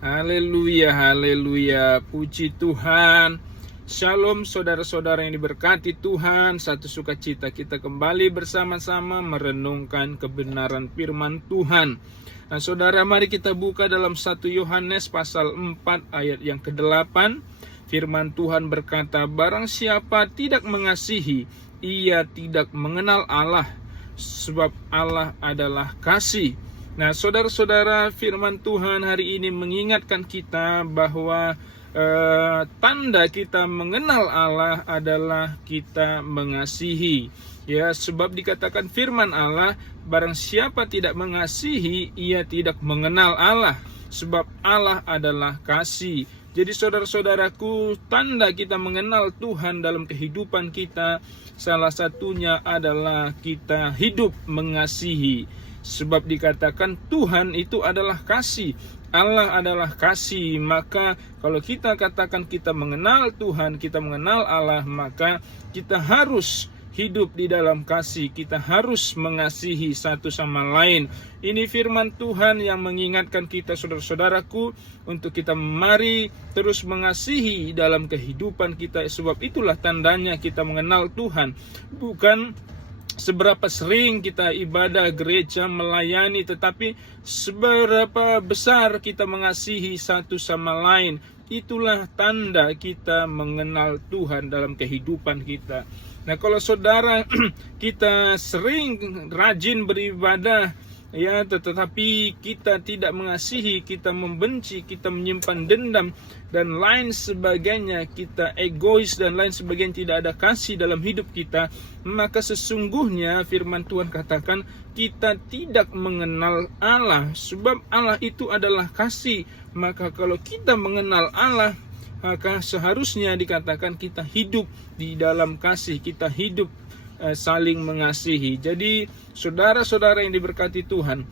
Haleluya, haleluya, puji Tuhan. Shalom saudara-saudara yang diberkati Tuhan. Satu sukacita kita kembali bersama-sama merenungkan kebenaran firman Tuhan. Nah saudara, mari kita buka dalam 1 Yohanes pasal 4 ayat yang ke-8. Firman Tuhan berkata, barang siapa tidak mengasihi, ia tidak mengenal Allah, sebab Allah adalah kasih. Nah saudara-saudara, firman Tuhan hari ini mengingatkan kita bahwa tanda kita mengenal Allah adalah kita mengasihi. Ya, sebab dikatakan firman Allah, barang siapa tidak mengasihi, ia tidak mengenal Allah, sebab Allah adalah kasih. Jadi saudara-saudaraku, tanda kita mengenal Tuhan dalam kehidupan kita, salah satunya adalah kita hidup mengasihi. Sebab dikatakan Tuhan itu adalah kasih, Allah adalah kasih. Maka kalau kita katakan kita mengenal Tuhan, kita mengenal Allah, maka kita harus hidup di dalam kasih. Kita harus mengasihi satu sama lain. Ini firman Tuhan yang mengingatkan kita saudara-saudaraku, untuk kita mari terus mengasihi dalam kehidupan kita. Sebab itulah tandanya kita mengenal Tuhan. Bukan seberapa sering kita ibadah gereja melayani, tetapi seberapa besar kita mengasihi satu sama lain. Itulah tanda kita mengenal Tuhan dalam kehidupan kita. Nah kalau saudara kita sering rajin beribadah, ya, tetapi kita tidak mengasihi, kita membenci, kita menyimpan dendam dan lain sebagainya, kita egois dan lain sebagainya, tidak ada kasih dalam hidup kita, maka sesungguhnya firman Tuhan katakan kita tidak mengenal Allah, sebab Allah itu adalah kasih. Maka kalau kita mengenal Allah, maka seharusnya dikatakan kita hidup di dalam kasih, kita hidup saling mengasihi. Jadi saudara-saudara yang diberkati Tuhan,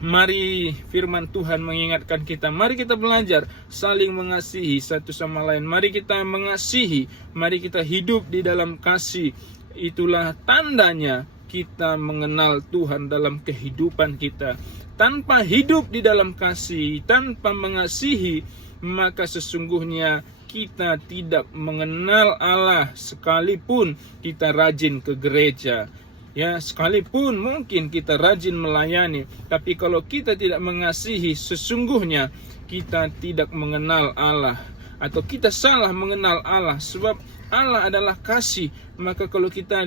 mari firman Tuhan mengingatkan kita, mari kita belajar saling mengasihi satu sama lain. Mari kita mengasihi, mari kita hidup di dalam kasih. Itulah tandanya kita mengenal Tuhan dalam kehidupan kita. Tanpa hidup di dalam kasih, tanpa mengasihi, maka sesungguhnya kita tidak mengenal Allah, sekalipun kita rajin ke gereja. Ya, sekalipun mungkin kita rajin melayani, tapi kalau kita tidak mengasihi, sesungguhnya kita tidak mengenal Allah, atau kita salah mengenal Allah. Sebab Allah adalah kasih. Maka kalau kita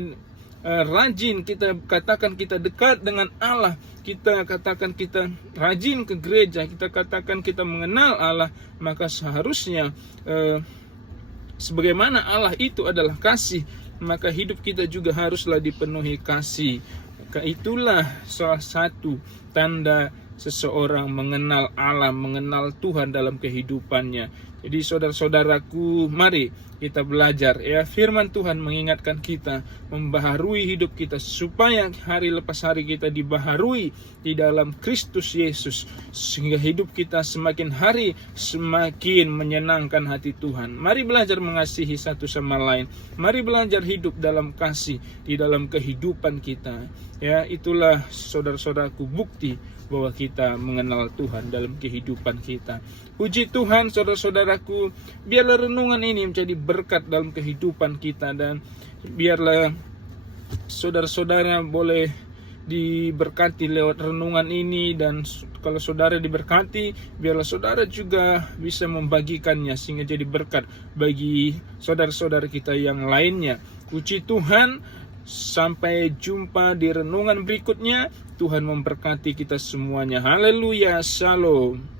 rajin, kita katakan kita dekat dengan Allah, kita katakan kita rajin ke gereja, kita katakan kita mengenal Allah, maka seharusnya sebagaimana Allah itu adalah kasih, maka hidup kita juga haruslah dipenuhi kasih. Maka itulah salah satu tanda seseorang mengenal Allah, mengenal Tuhan dalam kehidupannya. Jadi saudara-saudaraku, mari kita belajar, ya, firman Tuhan mengingatkan kita, membaharui hidup kita, supaya hari lepas hari kita dibaharui di dalam Kristus Yesus, sehingga hidup kita semakin hari semakin menyenangkan hati Tuhan. Mari belajar mengasihi satu sama lain, mari belajar hidup dalam kasih di dalam kehidupan kita. Ya, itulah saudara-saudaraku bukti bahwa kita mengenal Tuhan dalam kehidupan kita. Puji Tuhan saudara-saudaraku, biarlah renungan ini menjadi berkat dalam kehidupan kita, dan biarlah saudara-saudara boleh diberkati lewat renungan ini. Dan kalau saudara diberkati, biarlah saudara juga bisa membagikannya sehingga jadi berkat bagi saudara-saudara kita yang lainnya. Puji Tuhan, sampai jumpa di renungan berikutnya. Tuhan memberkati kita semuanya. Haleluya, shalom.